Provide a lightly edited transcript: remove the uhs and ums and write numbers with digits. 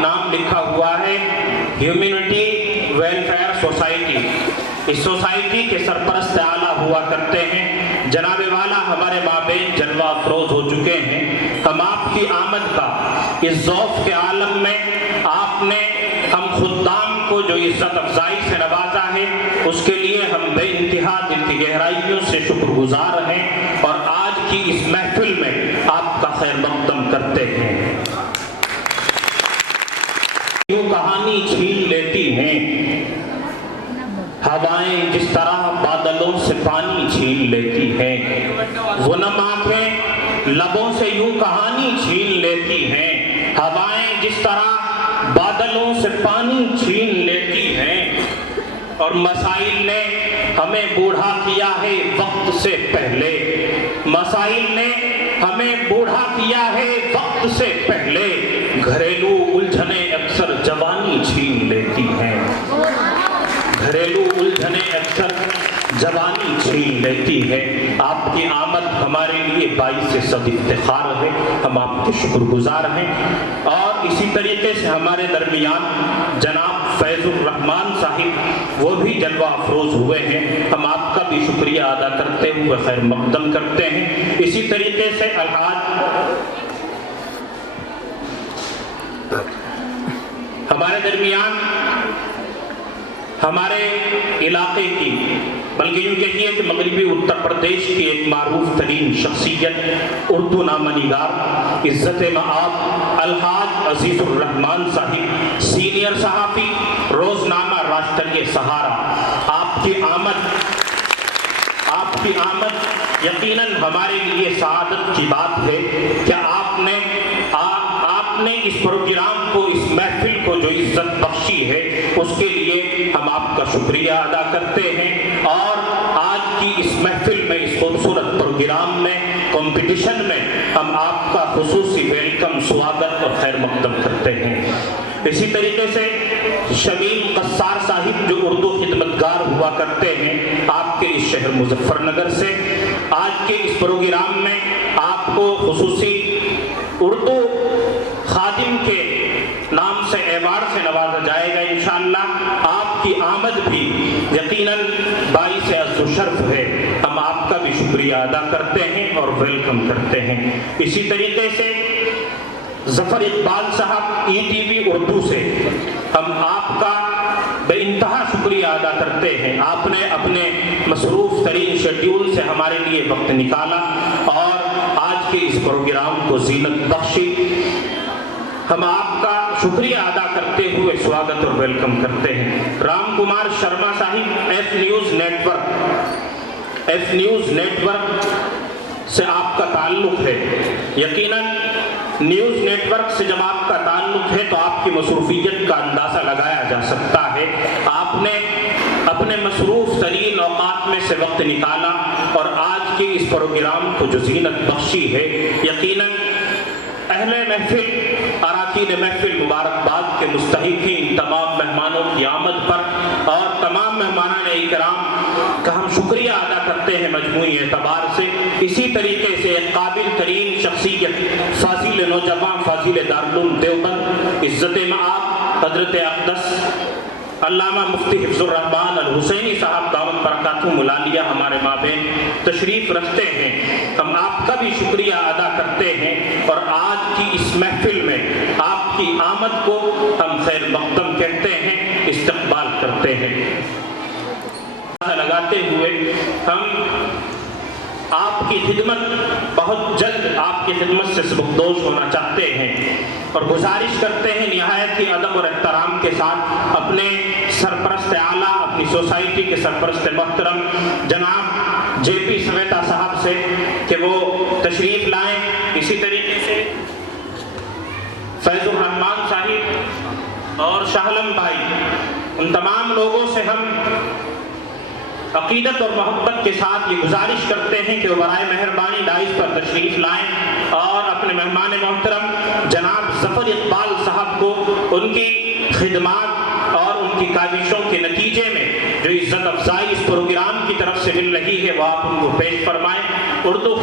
नाम लिखा हुआ है ह्यूमैनिटी वेलफेयर सोसाइटी। इस सोसाइटी के सरपरस्त आला हुआ करते हैं जनाब वाला हमारे माबेन जलवा अफरोज हो चुके हैं। हम आपकी आमद का इस ज़ौफ़ के आलम में आपने हम खुद्दाम को जो इज़्ज़त अफजाई से नवाजा है उसके लिए हम बेइंतहा दिल की गहराइयों से शुक्रगुजार हैं और आज की इस महफिल में आपका खैर मक़दम करते हैं। यूं कहानी छीन लेती हैं हवाएं जिस तरह बादलों से पानी छीन लेती हैं। वो नम आंखें लबों से यूं कहानी छीन लेती हैं हवाएं जिस तरह बादलों से पानी छीन लेती हैं। और मसाइल ने हमें बूढ़ा किया है वक्त से पहले, मसाइल ने हमें बूढ़ा किया है वक्त से पहले। घरेलू उलझने अक्सर जवानी छीन लेती हैं, घरेलू उलझने अक्सर जवानी छीन लेती है। आपकी आमद हमारे लिए बाइस सद इफ्तिखार है, हम आपके शुक्रगुजार हैं। और इसी तरीके से हमारे दरमियान जनाब फैजुर रहमान साहिब वो भी जलवा अफरोज हुए हैं, हम आपका भी शुक्रिया अदा करते हुए खैर मक़दम करते हैं। इसी तरीके से हमारे दरमियान हमारे इलाके की बल्कि यूँ कहिए कि मगरबी उत्तर प्रदेश की एक मारूफ तरीन शख्सियत उर्दू नामा निगार इज़्ज़त मआब अलहाज अजीज़ुर रहमान साहिब सीनियर सहाफ़ी रोज़नामा राष्ट्रीय सहारा, आपकी आमद यकीनन हमारे लिए सआदत की बात है कि आपने इस प्रोग्राम को इस महफिल को जो इज्जत बख्शी है उसके लिए हम आपका शुक्रिया अदा करते हैं। और आज की इस महफिल में इस खूबसूरत प्रोग्राम में कंपटीशन में हम आपका खुसूसी वेलकम स्वागत और खैर मक़दम करते हैं। इसी तरीके से शमीम कस्सार साहिब जो उर्दू खिदमतगार हुआ करते हैं आपके इस शहर मुजफ्फरनगर से, आज के इस प्रोग्राम में आपको खुसूसी उर्दू खादिम के नाम से एवार्ड से नवाजा जाएगा इंशाअल्लाह। आपकी आमद भी यकीनन बाइस अज़्ज़ुशर्फ़ है, हम आपका भी शुक्रिया अदा करते हैं और वेलकम करते हैं। इसी तरीके से ज़फ़र इक़बाल साहब ETV उर्दू से हम आपका बेइंतहा शुक्रिया अदा करते हैं। आपने अपने मसरूफ़ तरीन शेड्यूल से हमारे लिए वक्त निकाला और आज के इस प्रोग्राम को ज़ीनत बख्शी। हम आपका शुक्रिया अदा करते हुए स्वागत और वेलकम करते हैं। Ram Kumar Sharma Sahib F news network से आपका ताल्लुक़ है। यकीनन न्यूज़ नेटवर्क से जब आपका ताल्लुक़ है तो आपकी मसरूफियत का अंदाज़ा लगाया जा सकता है। आपने अपने मसरूफ़ तरीन औक़ात में से वक्त निकाला और आज के इस प्रोग्राम को जो ज़ीनत बख्शी है, यकीनन अहले महफिल अराकीन महफिल मुबारकबाद के मुस्तहिक़ीन तमाम मेहमानों की आमद पर और तमाम मेहमानान इकराम का हम शुक्रिया अदा करते हैं मजमूई एतबार से। इसी तरीके से एक काबिल तरीन शख्सियत फाज़िल नौजवान फाज़िल दारुल उलूम देवबंद इज़्ज़त मआब हज़रत अक़दस अल्लामा मुफ्ती हिफ्ज़ुर रहमान अल हुसैनी साहब दावत बरकातुहुम मुलालिया हमारे माबेन तशरीफ़ रखते हैं। हम आपका भी शुक्रिया अदा करते हैं और आज की इस महफिल में आपकी आमद को हम खैर मक़दम कहते हैं, इस्तक़बाल करते हैं। लगाते हुए हम आपकी खिदमत बहुत जल्द आपकी खिदमत से सबकदोश होना चाहते हैं और गुजारिश करते हैं निहायत ही अदब और एहतराम के साथ अपने सरपरस्त आला अपनी सोसाइटी के सरपरस्त मोहतरम जनाब JP सवेता साहब से कि वो तशरीफ़ लाएं। इसी तरीके से फैजुर रहमान साहिब और शाहलम भाई, उन तमाम लोगों से हम अकीदत और मोहब्बत के साथ ये गुजारिश करते हैं कि वो बराए मेहरबानी डाइस पर तशरीफ़ लाएं और अपने मेहमान मोहतरम जनाब ज़फ़र इक़बाल साहब को उनकी खिदमात और उनकी काविशों के नतीजे में जो इज़्ज़त अफ़ज़ाई इस प्रोग्राम की तरफ से मिल रही है वो आप उनको पेश फरमाएं। उर्दू